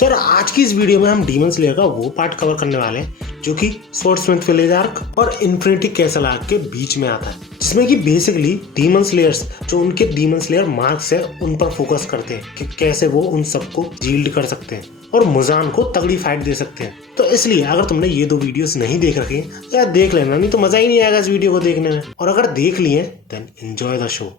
तो आज की इस वीडियो में हम डीमन स्लेयर का वो पार्ट कवर करने वाले हैं जो कि स्वॉर्ड्समैन विलेज आर्क और इन्फिनिटी कैसल आर्क के बीच में आता है, जिसमें कि बेसिकली डीमन स्लेयर्स जो उनके डीमन स्लेयर मार्क्स है उन पर फोकस करते हैं कि कैसे वो उन सबको जील्ड कर सकते हैं और मुजान को तगड़ी फाइट दे सकते हैं। तो इसलिए अगर तुमने ये दो वीडियोस नहीं देख रखी या देख लेना, नहीं तो मजा ही नहीं आएगा इस वीडियो को देखने में। और अगर देख लिए देन एंजॉय द शो।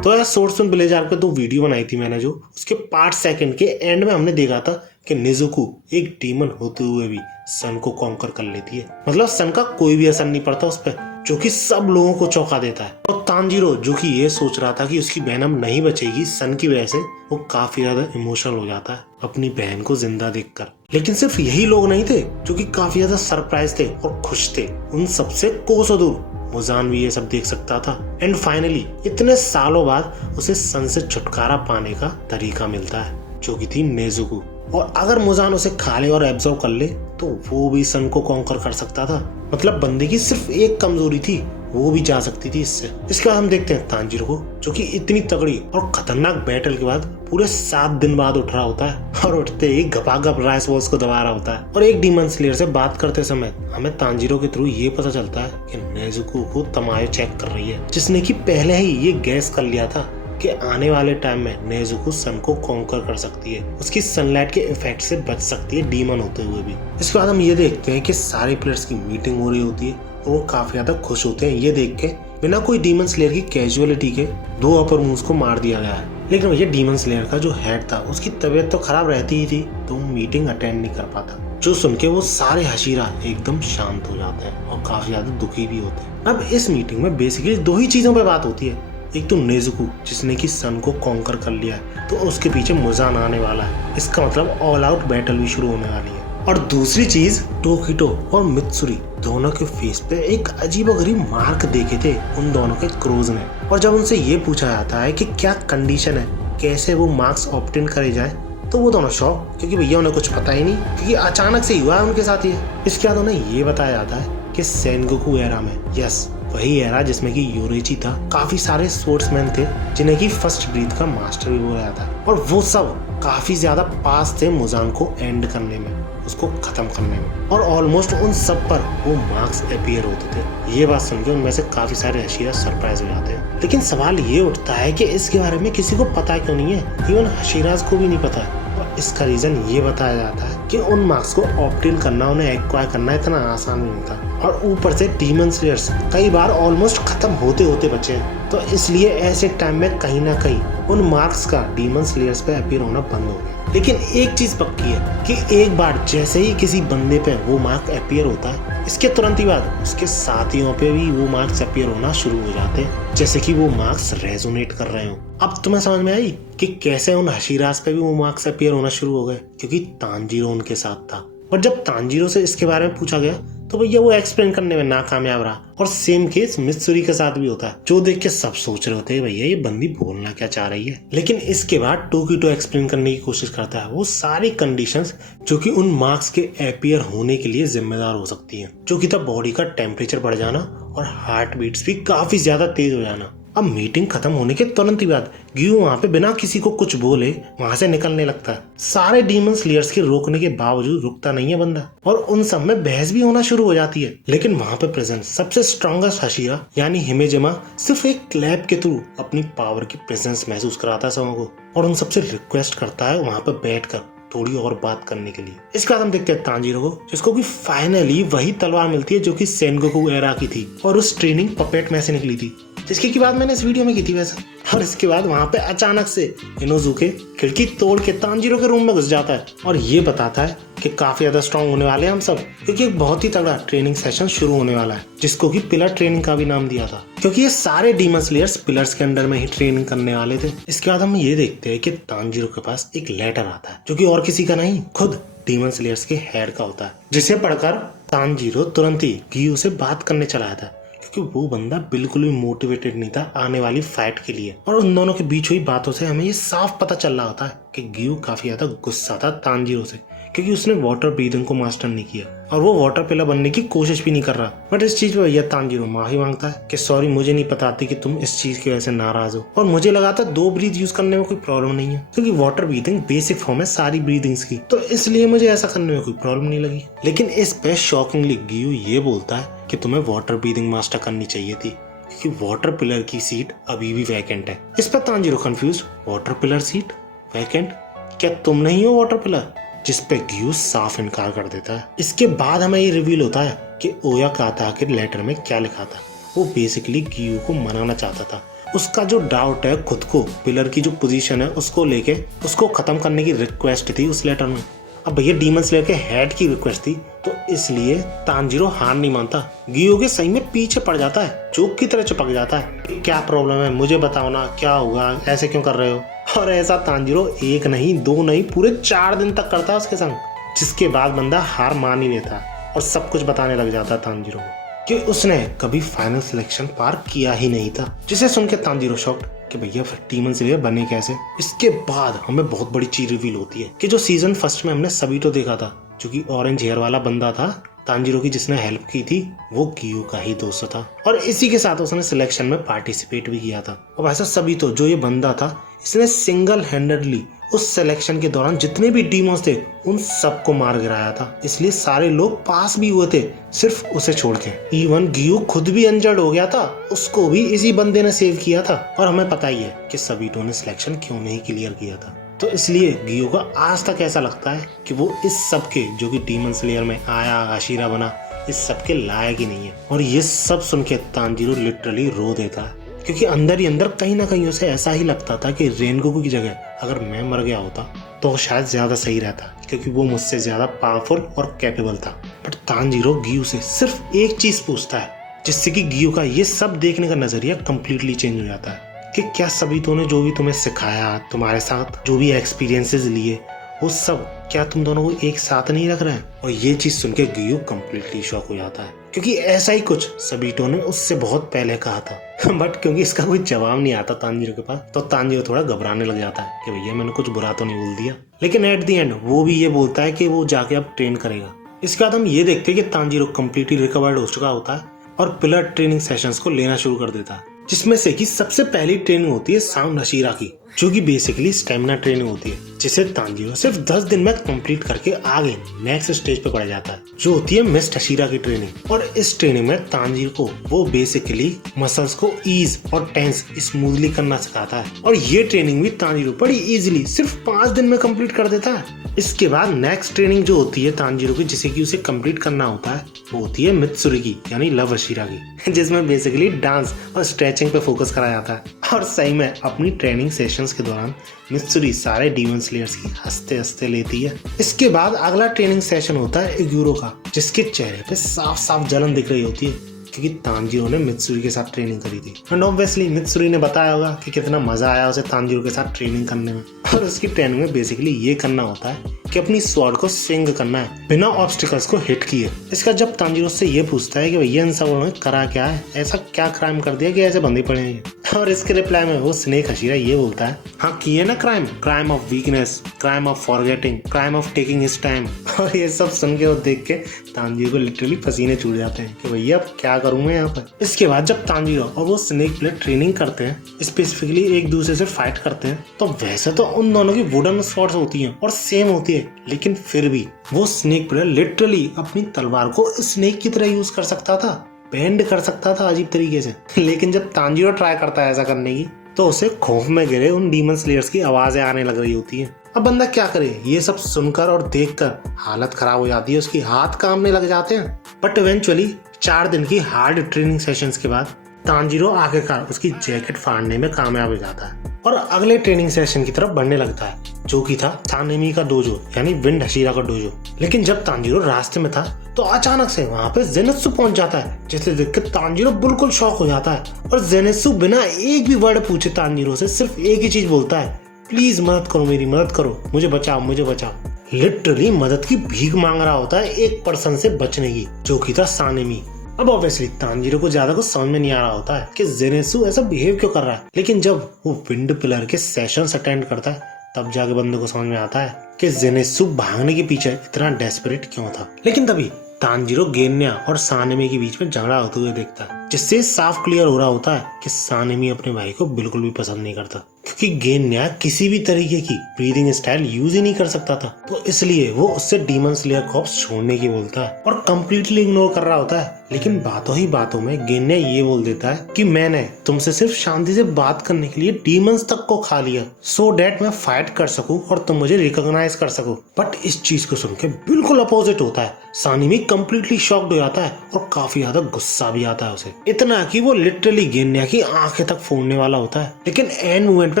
तो यार स्वॉर्ड्समैन विलेज आर्क पे दो वीडियो बनाई थी मैंने, जो उसके पार्ट सेकंड के एंड में हमने देखा था कि नेजुको एक डीमन होते हुए भी सन को कॉन्कर कर लेती है। मतलब सन का कोई भी असर नहीं पड़ता उस पर, जो कि सब लोगों को चौंका देता है। और तांजीरो जो कि ये सोच रहा था कि उसकी बहन अब नहीं बचेगी सन की वजह से, वो काफी ज्यादा इमोशनल हो जाता है अपनी बहन को जिंदा देखकर। लेकिन सिर्फ यही लोग नहीं थे जो कि काफी ज्यादा सरप्राइज थे और खुश थे, उन सबसे कोसों दूर मुजान भी ये सब देख सकता था। एंड फाइनली इतने सालों बाद उसे सन से छुटकारा पाने का तरीका मिलता है, जो कि थी नेजुको। और अगर मुजान उसे खा ले और एब्जॉर्व कर ले तो वो भी सन को कॉन्कर कर सकता था। मतलब बंदे की सिर्फ एक कमजोरी थी, वो भी जा सकती थी इससे। इसके बाद हम देखते हैं तांजीरो को, जो कि इतनी तगड़ी और खतरनाक बैटल के बाद पूरे 7 दिन बाद उठ रहा होता है और उठते ही गपागप राइस बॉल्स को दबा रहा होता है। और एक डीमन स्लेयर से बात करते समय हमें तांजीरो के थ्रू ये पता चलता है कि नेजुको को तमायो चेक कर रही है, जिसने कि पहले ही ये गैस कर लिया था कि आने वाले टाइम में नेजुको सन को कॉन्कर कर सकती है, उसकी सनलाइट के इफेक्ट से बच सकती है डीमन होते हुए भी। इसके बाद हम ये देखते हैं कि सारे प्लेयर्स की मीटिंग हो रही होती है और वो काफी ज्यादा खुश होते हैं ये देख के बिना कोई डीमन स्लेयर की कैजुअलिटी के 2 अपर मूव्स को मार दिया गया है। लेकिन भैया डीमन स्लेयर का जो हेड था उसकी तबीयत तो खराब रहती ही थी, तो वो मीटिंग अटेंड नहीं कर पाता, जो सुन के वो सारे हशीरा एकदम शांत हो जाते हैं और काफी ज्यादा दुखी भी होते हैं। अब इस मीटिंग में बेसिकली 2 ही चीजों पे बात होती है। एक तो नेजुको जिसने कि सन को कॉन्कर कर लिया है, तो उसके पीछे मुजान आने वाला है, इसका मतलब ऑल आउट बैटल भी शुरू होने वाली है। और दूसरी चीज, टोकिटो और मित्सुरी दोनों के फेस पे एक अजीबोगरीब मार्क देखे थे उन दोनों के क्रोज ने। और जब उनसे ये पूछा जाता है कि क्या कंडीशन है, कैसे वो मार्क्स ऑप्ट इन करे जाए, तो वो दोनों शॉक, क्योंकि भैया उन्हें कुछ पता ही नहीं, क्योंकि अचानक से हुआ है उनके साथ ये। इसके बाद उन्हें ये बताया जाता है कि सेनगोकू एरा में, यस वही एरा जिसमें कि योरेची था, काफी सारे स्वॉर्ड्समैन थे जिन्हें कि फर्स्ट ब्रीथ का मास्टर भी बोला जाता है, और वो सब काफी ज्यादा पास थे मुजान को एंड करने में, उसको खत्म करने में। और ऑलमोस्ट उन सब पर वो मार्क्स अपीयर होते थे। ये बात सुन के उनमें से काफी सारे हशीरा सरप्राइज हो जाते हैं। लेकिन सवाल ये उठता है कि इसके बारे में किसी को पता क्यों नहीं है, इवन हशीराज को भी नहीं पता है। और इसका रीजन ये बताया जाता है कि उन मार्क्स को ऑप्ट इन करना, उन्हें एक्वायर करना इतना आसान नहीं था, और ऊपर से डीमन स्लेयर्स कई बार ऑलमोस्ट खत्म होते होते बचे हैं। तो इसलिए ऐसे टाइम में कहीं ना कहीं उन मार्क्स का डीमन स्लेयर्स पे अपीयर होना बंद हो गया। लेकिन एक चीज पक्की है कि एक बार जैसे ही किसी बंदे पे वो मार्क अपीयर होता है, इसके तुरंत ही बाद उसके साथियों पे भी वो मार्क्स अपीयर होना शुरू हो जाते हैं, जैसे कि वो मार्क्स रेजोनेट कर रहे हो। अब तुम्हें समझ में आई कि कैसे उन हशीराज पे भी वो मार्क्स अपीयर होना शुरू हो गए, क्योंकि तांजीरो उनके साथ था। और जब तांजीरो से इसके बारे में पूछा गया तो भैया वो एक्सप्लेन करने में नाकामयाब रहा। और सेम केस मित्सुरी के साथ भी होता है, जो देख के सब सोच रहे होते हैं भैया ये बंदी बोलना क्या चाह रही है। लेकिन इसके बाद टोकिटो एक्सप्लेन करने की कोशिश करता है वो सारी कंडीशंस जो कि उन मार्क्स के अपीयर होने के लिए जिम्मेदार हो सकती हैं, जो कि था बॉडी का टेम्परेचर बढ़ जाना और हार्ट बीट्स भी काफी ज्यादा तेज हो जाना। अब मीटिंग खत्म होने के तुरंत ही बाद ग्यू वहाँ पे बिना किसी को कुछ बोले वहाँ से निकलने लगता है। सारे डीमन स्लेयर्स के रोकने के बावजूद रुकता नहीं है बंदा, और उन सब में बहस भी होना शुरू हो जाती है। लेकिन वहाँ पे प्रेजेंट सबसे स्ट्रॉन्गेस्ट हशीरा यानी हिमेजिमा सिर्फ एक क्लैप के थ्रू अपनी पावर की प्रेजेंस महसूस कराता है सबों को, और उन सबसे रिक्वेस्ट करता है वहाँ पे बैठकर थोड़ी और बात करने के लिए। इसके बाद हम देखते हैं तांजीरो को, जिसको कि फाइनली वही तलवार मिलती है जो कि सेनगोकू एरा की थी और उस ट्रेनिंग पपेट में से निकली थी, जिसकी की बात मैंने इस वीडियो में की थी वैसे। और इसके बाद वहाँ पे अचानक से इनोजुके खिड़की तोड़ के तांजीरो के रूम में घुस जाता है और ये बताता है कि काफी ज्यादा स्ट्रॉन्ग होने वाले हैं हम सब, क्योंकि एक बहुत ही तगड़ा ट्रेनिंग सेशन शुरू होने वाला है, जिसको कि पिलर ट्रेनिंग का भी नाम दिया था, क्योंकि ये सारे डीमन स्लेयर्स पिलर्स के अंडर में ही ट्रेनिंग करने वाले थे। इसके बाद हम ये देखते हैं कि तांजीरो के पास एक लेटर आता है, जो कि और किसी का नहीं, खुद डीमन स्लेयर्स के हेड का होता है, जिसे पढ़कर तांजीरो तुरंत ही गियू से बात करने चला जाता है, क्योंकि वो बंदा बिल्कुल भी मोटिवेटेड नहीं था आने वाली फाइट के लिए। और उन दोनों के बीच हुई बातों से हमें ये साफ पता चल रहा होता है कि गियू काफी ज्यादा गुस्सा था तांजीरो से, क्योंकि उसने वाटर ब्रीदिंग को मास्टर नहीं किया और वो वाटर पिलर बनने की कोशिश भी नहीं कर रहा। बट इस चीज पे भैया तानजीरो माफी मांगता है कि सॉरी, मुझे नहीं पता थी कि तुम इस चीज की वजह से नाराज हो, और मुझे लगा था 2 ब्रीथ यूज करने में कोई प्रॉब्लम नहीं है, क्योंकि वाटर ब्रीदिंग बेसिक फॉर्म है सारी ब्रीदिंग्स की, तो इसलिए मुझे ऐसा करने में कोई प्रॉब्लम नहीं लगी। लेकिन इस पे शॉकिंगली गियो ये बोलता है कि तुम्हें वाटर ब्रीदिंग मास्टर करनी चाहिए थी, क्योंकि वाटर पिलर की सीट अभी भी वैकेंट है। इस पर Tanjiro confuse, water pillar seat vacant? क्या तुम नहीं हो वाटर पिलर? जिस पे गियो साफ इनकार कर देता है। इसके बाद हमें ये रिवील होता है कि ओया काता के लेटर में क्या लिखा था। वो बेसिकली गियो को मनाना चाहता था। उसका जो डाउट है खुद को पिलर की जो पोजीशन है उसको लेके उसको खत्म करने की रिक्वेस्ट थी उस लेटर में। अब भैया डीमन स्लेयर के हेड की रिक्वेस्ट थी, तो इसलिए तानजीरो हार नहीं मानता। गियो के सही में पीछे पड़ जाता है, चोक की तरह चिपक जाता है। क्या प्रॉब्लम है, मुझे बताओ ना, क्या होगा, ऐसे क्यों कर रहे हो? और ऐसा तानजीरो 1 नहीं 2 नहीं पूरे 4 दिन तक करता है उसके संग, जिसके बाद बंदा हार मान ही लेता और सब कुछ बताने लग जाता है तानजीरो कि उसने कभी फाइनल सिलेक्शन पार किया ही नहीं था। जिसे सुन के तानजीरो शॉक्ड कि भैया फिर डीमन स्लेयर बने कैसे। इसके बाद हमें बहुत बड़ी चीज रिवील होती है कि जो सीजन फर्स्ट में हमने सभी तो देखा था, जो कि ऑरेंज हेयर वाला बंदा था तानजीरो की जिसने हेल्प की थी, वो गियो का ही दोस्त था और इसी के साथ उसने सिलेक्शन में पार्टिसिपेट भी किया था। अब ऐसा सभी तो जो ये बंदा था, इसने सिंगल हैंडेडली उस सिलेक्शन के दौरान जितने भी डीमोन्स थे उन सबको मार गिराया था, इसलिए सारे लोग पास भी हुए थे सिर्फ उसे छोड़ के। इवन गियो खुद भी इंजर्ड हो गया था, उसको भी इसी बंदे ने सेव किया था। और हमें पता ही है कि सबीटो ने सिलेक्शन क्यों नहीं क्लियर किया था, तो इसलिए गियो का आज तक ऐसा लगता है कि वो इस सब के जो कि डीमन स्लेयर में आया हाशिरा बना, इस सब के लायक ही नहीं है। और ये सब सुन के तानजीरो लिटरली रो देता है, क्योंकि अंदर ही अंदर कहीं ना कहीं उसे ऐसा ही लगता था कि रेनगोकू की जगह अगर मैं मर गया होता तो शायद ज्यादा सही रहता, क्योंकि वो मुझसे ज्यादा पावरफुल और कैपेबल था। बट तानजीरो गियो से सिर्फ एक चीज पूछता है, जिससे कि गियो का ये सब देखने का नजरिया कंप्लीटली चेंज हो जाता है कि क्या सबीतो ने जो भी तुम्हें सिखाया, तुम्हारे साथ जो भी एक्सपीरियंसेस लिए, वो सब क्या तुम दोनों को एक साथ नहीं रख रहे हैं? और ये चीज सुन के गियो कंप्लीटली शॉक हो जाता है, क्योंकि ऐसा ही कुछ सबीटो ने उससे बहुत पहले कहा था। बट क्योंकि इसका कोई जवाब नहीं आता तानजीरो के पास, तो तानजीरो थोड़ा घबराने लग जाता है कि भैया मैंने कुछ बुरा तो नहीं बोल दिया। लेकिन एट द एंड वो भी ये बोलता है कि वो जाके अब ट्रेन करेगा। इसके बाद हम ये देखते हैं कि तानजीरो कंप्लीटली रिकवर्ड हो चुका होता है और पिलर ट्रेनिंग सेशंस को लेना शुरू कर देता है, जिसमें से कि सबसे पहली ट्रेनिंग होती है साउंड हाशिरा की, जो कि बेसिकली स्टेमिना ट्रेनिंग होती है, जिसे तानजीरो सिर्फ 10 दिन में कंप्लीट करके आगे नेक्स्ट स्टेज पे बढ़ जाता है, जो होती है मिस्ट हाशिरा की ट्रेनिंग। और इस ट्रेनिंग में तानजीरो को वो बेसिकली मसल्स को ईज और टेंस स्मूथली करना सिखाता है, और ये ट्रेनिंग भी तानजीरो बड़ी इजीली सिर्फ 5 दिन में कंप्लीट कर देता है। इसके बाद नेक्स्ट ट्रेनिंग जो होती है तानजीरो की, जिसे कि उसे कंप्लीट करना होता है, वो होती है मित्सुरी की यानी लव हाशिरा की, जिसमें बेसिकली डांस और स्ट्रेचिंग पे फोकस करा जाता है। और सही में अपनी ट्रेनिंग सेशंस के दौरान मित्सुरी सारे डीमन स्लेयर्स की हंसते हंसते लेती है। इसके बाद अगला ट्रेनिंग सेशन होता है इग्यूरो का, जिसके चेहरे पे साफ साफ जलन दिख रही होती है, क्योंकि तानजीरो ने मित्सुरी के साथ ट्रेनिंग करी थी। एंड ऑब्वियसली मित्सुरी ने बताया होगा कि कितना मजा आया उसे तानजीरो के साथ ट्रेनिंग करने में। और उसकी ट्रेनिंग में बेसिकली ये करना होता है कि अपनी स्वॉर्ड को स्विंग करना है बिना ऑब्स्टिकल्स को हिट किए। इसका जब तानजीरो से ये पूछता है कि भैया इन सब ने करा क्या है, ऐसा क्या क्राइम कर दिया कि ऐसे बंदे पड़े हैं, और इसके रिप्लाई में वो स्नेक हाशिरा ये बोलता है, हाँ किए ना crime, crime of weakness, crime of forgetting, crime of taking his time. और ये सब सुन के और देख के तानजीरो को लिटरली पसीने छूट जाते हैं कि भैया अब क्या करूं मैं यहाँ पर। इसके बाद जब तानजीरो और वो स्नेक प्लेयर ट्रेनिंग करते हैं, स्पेसिफिकली एक दूसरे से फाइट करते हैं, तो वैसे तो उन दोनों की वुडन स्वॉर्ड्स होती हैं और सेम होती है, लेकिन फिर भी वो स्नेक प्लेयर लिटरली अपनी तलवार को स्नेक की तरह यूज कर सकता था, बेंड कर सकता था अजीब तरीके से। लेकिन जब तानजीरो ट्राई करता है ऐसा करने की, तो उसे खौफ में गिरे उन डीमन स्लेयर्स की आवाजें आने लग रही होती हैं। अब बंदा क्या करे, ये सब सुनकर और देखकर हालत खराब हो जाती है, उसकी हाथ कांपने लग जाते हैं। बट इवेंचुअली 4 दिन की हार्ड ट्रेनिंग सेशंस के बाद तानजीरो आखिरकार उसकी जैकेट फाड़ने में कामयाब हो जाता है और अगले ट्रेनिंग सेशन की तरफ बढ़ने लगता है, जो कि था सानेमी का डोजो यानी विंड हाशिरा का डोजो। लेकिन जब तानजीरो रास्ते में था तो अचानक से वहाँ पे जेनेत्सु पहुंच जाता है, जिसे देखकर तानजीरो बिल्कुल शॉक हो जाता है। और जेनेत्सु बिना एक भी वर्ड पूछे तानजीरो से सिर्फ एक ही चीज बोलता है, प्लीज मदद करो, मेरी मदद करो, मुझे बचाओ, मुझे बचाओ। लिटरली मदद की भीख मांग रहा होता है एक पर्सन से बचने की, जो कि था सानेमी। अब ऑब्वियसली तानजीरो को ज्यादा कुछ समझ में नहीं आ रहा होता है कि जेनेत्सु ऐसा बिहेव क्यों कर रहा है। लेकिन जब वो विंड पिलर के सेशंस अटेंड करता है, तब जाके बंदे को समझ में आता है कि जेनेत्सु भागने के पीछे इतना डेस्परेट क्यों था। लेकिन तभी तांजीरो गेन्या और सानेमी के बीच में झगड़ा होते हुए देखता है, जिससे साफ क्लियर हो रहा होता है कि सानेमी अपने भाई को बिल्कुल भी पसंद नहीं करता, क्योंकि गेन्या किसी भी तरीके की ब्रीदिंग स्टाइल यूज ही नहीं कर सकता था। तो इसलिए वो उससे डीमन स्लेयर कॉर्प्स छोड़ने की बोलता है और कंप्लीटली इग्नोर कर रहा होता है। लेकिन बातों ही बातों में गेन्या ये बोल देता है कि मैंने तुमसे सिर्फ शांति से बात करने के लिए डीमंस तक को खा लिया, सो डैट मैं फाइट कर सकूं और तुम मुझे रिकॉग्नाइज कर सको। बट इस चीज को सुन के बिल्कुल अपोजिट होता है। सानेमी कंप्लीटली शॉक्ड हो जाता है और काफी ज्यादा गुस्सा भी आता है उसे, इतना कि वो लिटरली गेन्या की आंखें तक फोड़ने वाला होता है। लेकिन एंड मोमेंट पे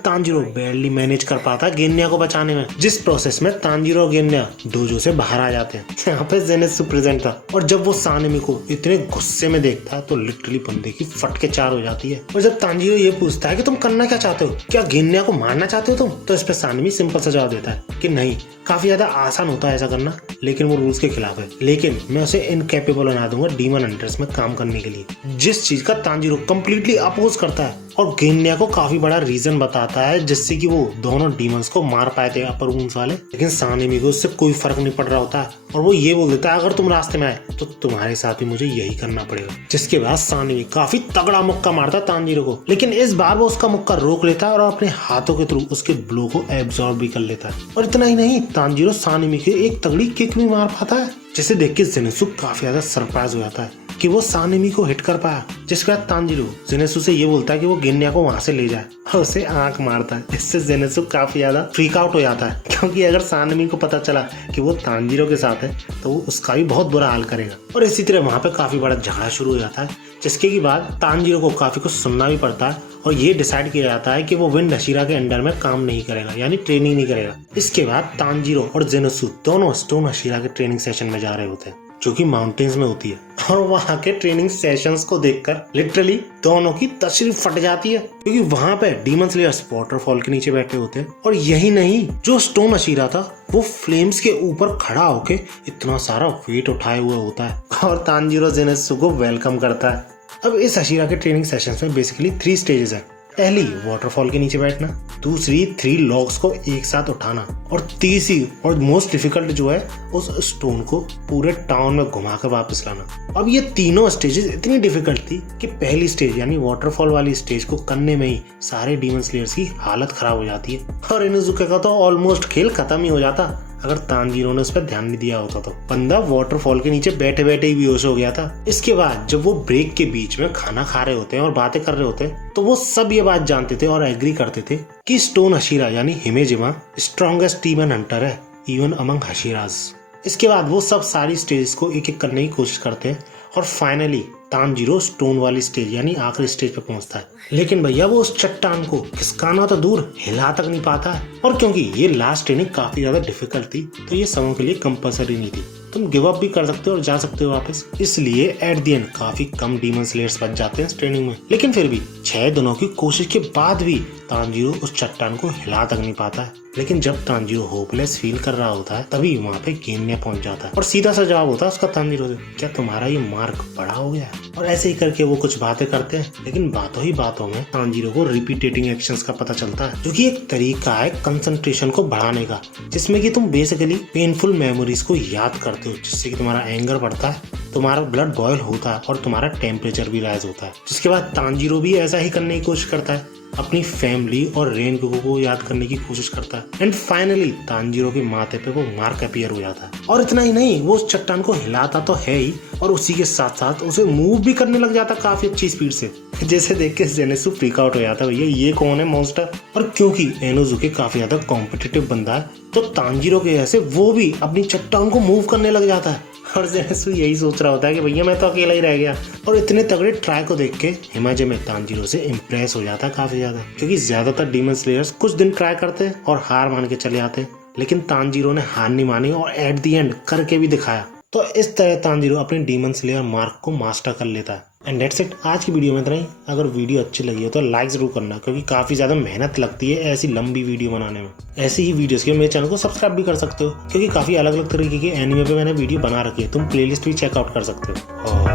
तांजीरो बैडली मैनेज कर पाता है गेन्या को बचाने में, जिस प्रोसेस में तांजीरो और गेन्या डोजो से बाहर आ जाते हैं। यहाँ पे जेनेत्सु प्रेजेंट था और जब वो सानेमी को इतने गुस्से में देखता है तो लिटरली बंदे की फट के चार हो जाती है। और जब तांजीरो ये पूछता है कि तुम करना क्या चाहते हो, क्या गेन्या को मारना चाहते हो तुम, तो इस पे सानेमी सिंपल सा जवाब देता है कि नहीं, काफी ज्यादा आसान होता है ऐसा करना, लेकिन वो रूल्स के खिलाफ है। लेकिन मैं उसे इनकैपेबल बना दूंगा डीमन हंटर्स में काम करने के लिए, जिस चीज का तांजीरो कंप्लीटली अपोज करता है और गेन्या को काफी बड़ा रीजन बताता है जिससे कि वो दोनों डीमंस को मार पाए थे अपर वुंड्स वाले। लेकिन सानेमी को उससे कोई फर्क नहीं पड़ रहा होता है और वो ये बोल देता है अगर तुम रास्ते में आए तो तुम्हारे साथ भी मुझे यही करना पड़ेगा। जिसके बाद सानेमी काफी तगड़ा मुक्का मारता है तांजीरो को, लेकिन इस बार वो उसका मुक्का रोक लेता है और अपने हाथों के थ्रू उसके ब्लो को एब्जॉर्ब भी कर लेता है। और इतना ही नहीं, तांजीरो सानेमी की एक तगड़ी किक भी मार पाता है, जिसे देख के जेनेत्सु काफी ज्यादा सरप्राइज हो जाता है कि वो सानेमी को हिट कर पाया। जिसके बाद तांजीरो जेनेत्सु से ये बोलता है कि वो गेन्या को वहां से ले जाए और उसे आंख मारता है। इससे जेनेत्सु काफी ज्यादा फ्रीक आउट हो जाता है, क्योंकि अगर सानेमी को पता चला कि वो तांजीरो के साथ है तो वो उसका भी बहुत बुरा हाल करेगा। और इसी तरह वहां पे काफी बड़ा झगड़ा शुरू हो जाता है, जिसके की बाद तांजीरो को काफी कुछ सुनना भी पड़ता है और ये डिसाइड किया जाता है कि वो विंड हशीरा के अंडर में काम नहीं करेगा, यानी ट्रेनिंग नहीं करेगा। इसके बाद तांजीरो और जेनेत्सु दोनों स्टोन हशीरा के ट्रेनिंग सेशन में जा रहे होते हैं, जो कि माउंटेन्स में होती है। और वहाँ के ट्रेनिंग सेशंस को देखकर लिटरली दोनों की तशरीफ फट जाती है, क्योंकि वहाँ पे डीमन स्लेयर्स वाटरफॉल के नीचे बैठे होते हैं। और यही नहीं, जो स्टोन हशीरा था वो फ्लेम्स के ऊपर खड़ा होके इतना सारा वेट उठाए हुआ होता है और तांजीरो जेनेत्सु को वेलकम करता है। अब इस हशीरा के ट्रेनिंग सेशंस में बेसिकली 3 स्टेजेस है। पहली वाटरफॉल के नीचे बैठना, दूसरी 3 लॉग्स को एक साथ उठाना और तीसरी और मोस्ट डिफिकल्ट जो है उस स्टोन को पूरे टाउन में घुमा कर वापस लाना। अब ये तीनों स्टेजेस इतनी डिफिकल्ट थी कि पहली स्टेज यानी वाटरफॉल वाली स्टेज को करने में ही सारे डीमन स्लेयर्स की हालत खराब हो जाती है और इनुजुका का तो ऑलमोस्ट खेल खत्म ही हो जाता अगर तांजीरो ने उस पर ध्यान नहीं दिया होता। तो बंदा वाटरफॉल के नीचे बैठे बैठे ही बेहोश हो गया था। इसके बाद जब वो ब्रेक के बीच में खाना खा रहे होते हैं और बातें कर रहे होते हैं तो वो सब ये बात जानते थे और एग्री करते थे कि स्टोन हशीरा यानी हिमेजिमा स्ट्रॉन्गेस्ट डीमन हंटर है इवन अमंग हशीराज। इसके बाद वो सब सारी स्टेज को एक एक करने की कोशिश करते हैं और फाइनली तांजीरो स्टोन वाली स्टेज यानी आखिरी स्टेज पे पहुंचता है। लेकिन भैया वो उस चट्टान को खिसकाना तो दूर हिला तक नहीं पाता है। और क्योंकि ये लास्ट ट्रेनिंग काफी ज्यादा डिफिकल्ट थी तो ये सबों के लिए कंपलसरी नहीं थी, तुम गिव अप भी कर सकते हो और जा सकते हो वापस। इसलिए एट द एंड काफी कम डीमन स्लेयर्स बच जाते हैं इस ट्रेनिंग में। लेकिन फिर भी 6 दिनों की कोशिश के बाद भी तांजीरो उस चट्टान को हिला तक नहीं पाता है। लेकिन जब तांजीरो होपलेस फील कर रहा होता है तभी वहाँ पे गेन्या पहुंच जाता है और सीधा सा जवाब होता है उसका तांजीरो से, क्या तुम्हारा ये मार्क बड़ा हो गया? और ऐसे ही करके वो कुछ बातें करते हैं। लेकिन बातों ही बातों में तांजीरो को रिपीटेटिंग एक्शंस का पता चलता है, जो कि एक तरीका है कंसंट्रेशन को बढ़ाने का, जिसमें कि तुम बेसिकली पेनफुल मेमोरीज को याद करते हो, जिससे कि तुम्हारा एंगर बढ़ता है, तुम्हारा ब्लड बॉयल होता है और तुम्हारा टेम्परेचर भी राइज होता है। जिसके बाद तांजीरो भी ऐसा ही करने की कोशिश करता है, अपनी फैमिली और रेनगोकू को याद करने की कोशिश करता है। एंड फाइनली तांजीरो के माथे पे वो मार्क अपीयर हो जाता है। और इतना ही नहीं, वो उस चट्टान को हिलाता तो है ही और उसी के साथ साथ उसे मूव भी करने लग जाता काफी अच्छी स्पीड से, जैसे देख के जेनेत्सु फ्रीक आउट हो जाता है, भैया ये कौन है मॉन्स्टर। और क्योंकि इनुजुका काफी ज्यादा कॉम्पिटिटिव बंदा है तो तांजीरो के जैसे वो भी अपनी चट्टान को मूव करने लग जाता है और जेनेत्सु यही सोच रहा होता है कि भैया मैं तो अकेला ही रह गया। और इतने तगड़े ट्राई को देख के हिमेजिमा तांजीरो से इम्प्रेस हो जाता है काफी ज्यादा, क्योंकि ज्यादातर डीमन स्लेयर्स कुछ दिन ट्राई करते हैं और हार मान के चले आते हैं, लेकिन तांजीरो ने हार नहीं मानी और एट द एंड करके भी दिखाया। तो इस तरह तांजीरो अपने डीमन स्लेयर मार्क को मास्टर कर लेता है। एंड दैट्स इट, आज की वीडियो में इतना ही। अगर वीडियो अच्छी लगी हो तो लाइक जरूर करना, क्योंकि काफी ज्यादा मेहनत लगती है ऐसी लंबी वीडियो बनाने में। ऐसी ही वीडियोस के मेरे चैनल को सब्सक्राइब भी कर सकते हो, क्योंकि काफी अलग अलग तरीके के एनिमे पे मैंने वीडियो बना रखी है, तुम प्लेलिस्ट भी चेकआउट कर सकते हो।